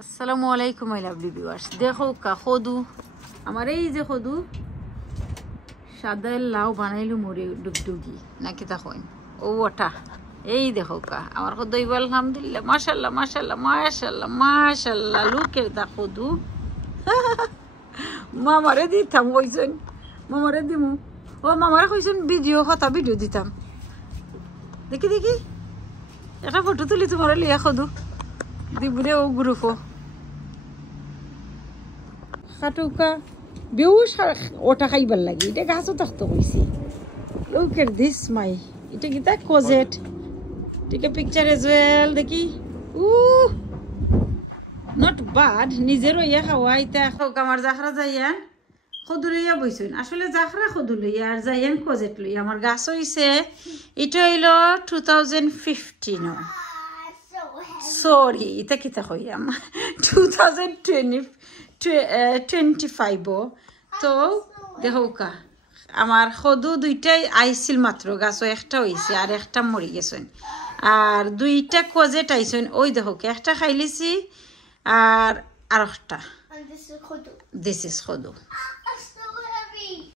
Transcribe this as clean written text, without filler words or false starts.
আসসালামু আলাইকুম my lovely viewers. দেখো কা খদু আমার এই যে খদু সাদা লাউ বানাইলো মরে ডুগডুগি নাকি তা কইন ও ওটা এই দেখো কা আমার খদু ইবাল আলহামদুলিল্লাহ মাশাআল্লাহ মাশাআল্লাহ মাশাআল্লাহ মাশাআল্লাহ লুকের দা খদু মামারে দিতাম কইছেন মামারে দিমু ও মামারে কইছেন ভিডিও কথা ভিডিও দিতাম দেখি দেখি একটা ফটো তুলি তোমার লিয়া খদু দিবরে ও গ্রুপও খাটুকা বেউস ওটা খাইবার লাগে এটা গাছও থাকতো কইছি লুক এট দিস মাই এটা কি তা কোজেট টিকে পিকচার এজ ওয়েল দেখি উ নট ব্যাড নিজেরও ইয়া খাওয়াইতা খাওকা আমার জাখরা যাইয়ান খদুলিয়া বইছেন আসলে জাখরা খদুলিয়া আর যাইয়ান কোজেট লই আমার গাছ হইছে এটা হইল 2015 সরি এটা কিতা কইয়াম 2025 তো দেখোকা আমার খদু দুইটাই আইছিল মাত্র গাছ একটা হইছে আর একটা মরি গেছেন আর দুইটা কোজেট আইছেন ওই দেখোকে একটা খাইলিছি আর একটা দিস ইজ খদু